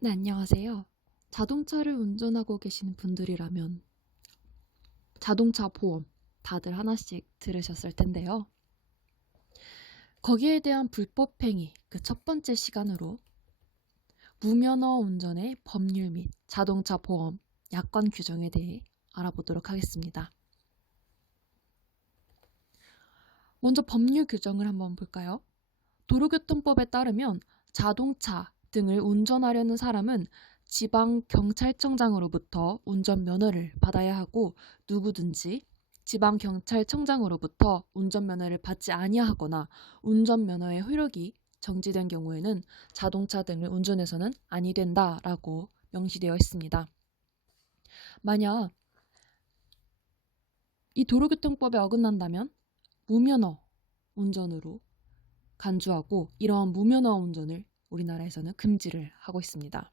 네, 안녕하세요. 자동차를 운전하고 계시는 분들이라면 자동차 보험 다들 하나씩 들으셨을 텐데요. 거기에 대한 불법 행위, 그 첫 번째 시간으로 무면허 운전의 법률 및 자동차 보험 약관 규정에 대해 알아보도록 하겠습니다. 먼저 법률 규정을 한번 볼까요? 도로교통법에 따르면 자동차 등을 운전하려는 사람은 지방경찰청장으로부터 운전면허를 받아야 하고 누구든지 지방경찰청장으로부터 운전면허를 받지 아니하거나 운전면허의 효력이 정지된 경우에는 자동차 등을 운전해서는 아니 된다라고 명시되어 있습니다. 만약 이 도로교통법에 어긋난다면 무면허 운전으로 간주하고 이러한 무면허 운전을 우리나라에서는 금지를 하고 있습니다.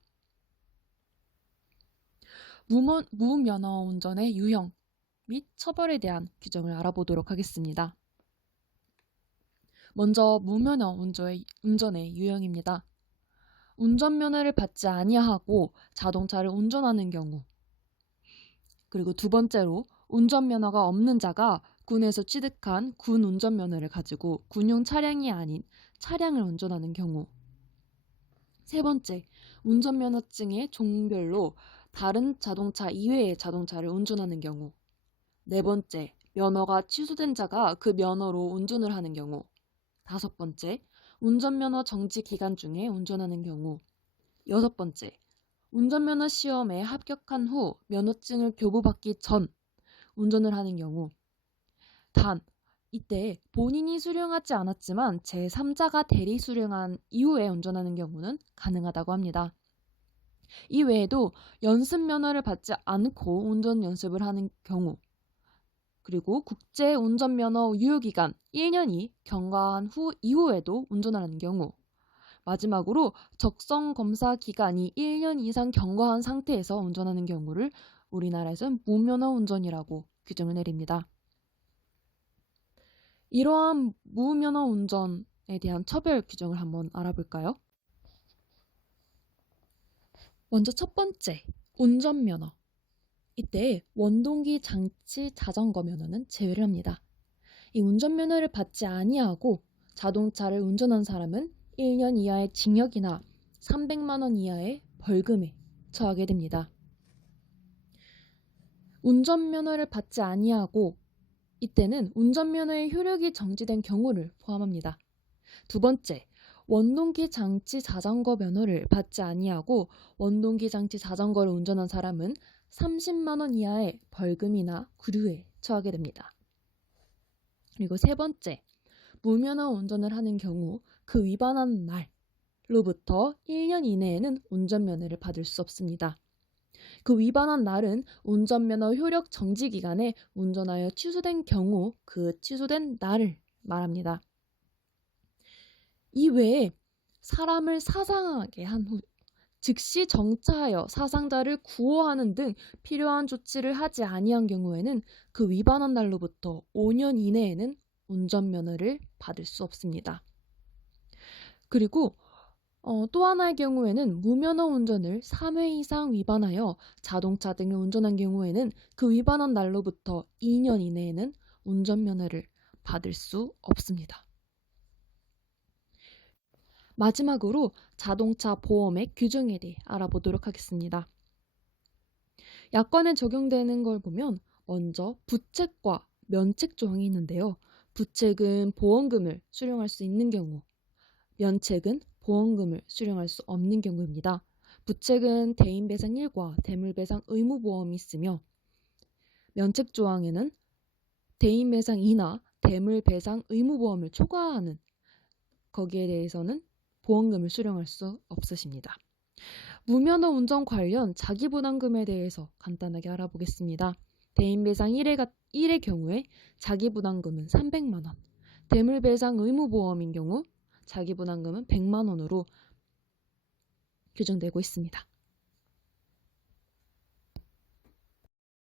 무면허 운전의 유형 및 처벌에 대한 규정을 알아보도록 하겠습니다. 먼저 무면허 운전의 유형입니다. 운전면허를 받지 아니하고 자동차를 운전하는 경우, 그리고 두 번째로 운전면허가 없는 자가 군에서 취득한 군 운전면허를 가지고 군용 차량이 아닌 차량을 운전하는 경우, 세 번째, 운전면허증의 종별로 다른 자동차 이외의 자동차를 운전하는 경우, 네 번째, 면허가 취소된 자가 그 면허로 운전을 하는 경우, 다섯 번째, 운전면허 정지 기간 중에 운전하는 경우, 여섯 번째, 운전면허 시험에 합격한 후 면허증을 교부받기 전 운전을 하는 경우, 단 이때 본인이 수령하지 않았지만 제3자가 대리 수령한 이후에 운전하는 경우는 가능하다고 합니다. 이 외에도 연습면허를 받지 않고 운전 연습을 하는 경우, 그리고 국제운전면허 유효기간 1년이 경과한 후 이후에도 운전하는 경우, 마지막으로 적성검사 기간이 1년 이상 경과한 상태에서 운전하는 경우를 우리나라에서는 무면허 운전이라고 규정을 내립니다. 이러한 무면허 운전에 대한 처벌 규정을 한번 알아볼까요? 먼저 첫 번째, 운전면허. 이때 원동기 장치 자전거 면허는 제외를 합니다. 이 운전면허를 받지 아니하고 자동차를 운전한 사람은 1년 이하의 징역이나 300만 원 이하의 벌금에 처하게 됩니다. 운전면허를 받지 아니하고 이때는 운전면허의 효력이 정지된 경우를 포함합니다. 두 번째, 원동기 장치 자전거 면허를 받지 아니하고 원동기 장치 자전거를 운전한 사람은 30만 원 이하의 벌금이나 구류에 처하게 됩니다. 그리고 세 번째, 무면허 운전을 하는 경우 그 위반한 날로부터 1년 이내에는 운전면허를 받을 수 없습니다. 그 위반한 날은 운전면허 효력 정지 기간에 운전하여 취소된 경우 그 취소된 날을 말합니다. 이외에 사람을 사상하게 한 후 즉시 정차하여 사상자를 구호하는 등 필요한 조치를 하지 아니한 경우에는 그 위반한 날로부터 5년 이내에는 운전면허를 받을 수 없습니다. 그리고 또 하나의 경우에는 무면허 운전을 3회 이상 위반하여 자동차 등을 운전한 경우에는 그 위반한 날로부터 2년 이내에는 운전면허를 받을 수 없습니다. 마지막으로 자동차 보험의 규정에 대해 알아보도록 하겠습니다. 약관에 적용되는 걸 보면 먼저 부책과 면책 조항이 있는데요. 부책은 보험금을 수령할 수 있는 경우, 면책은 보험금을 수령할 수 없는 경우입니다. 부책은 대인배상 1과 대물배상 의무보험이 있으며 면책 조항에는 대인배상 2나 대물배상 의무보험을 초과하는 거기에 대해서는 보험금을 수령할 수 없으십니다. 무면허 운전 관련 자기부담금에 대해서 간단하게 알아보겠습니다. 대인배상 1의 경우에 자기부담금은 300만 원, 대물배상 의무보험인 경우 자기부담금은 100만 원으로 규정되고 있습니다.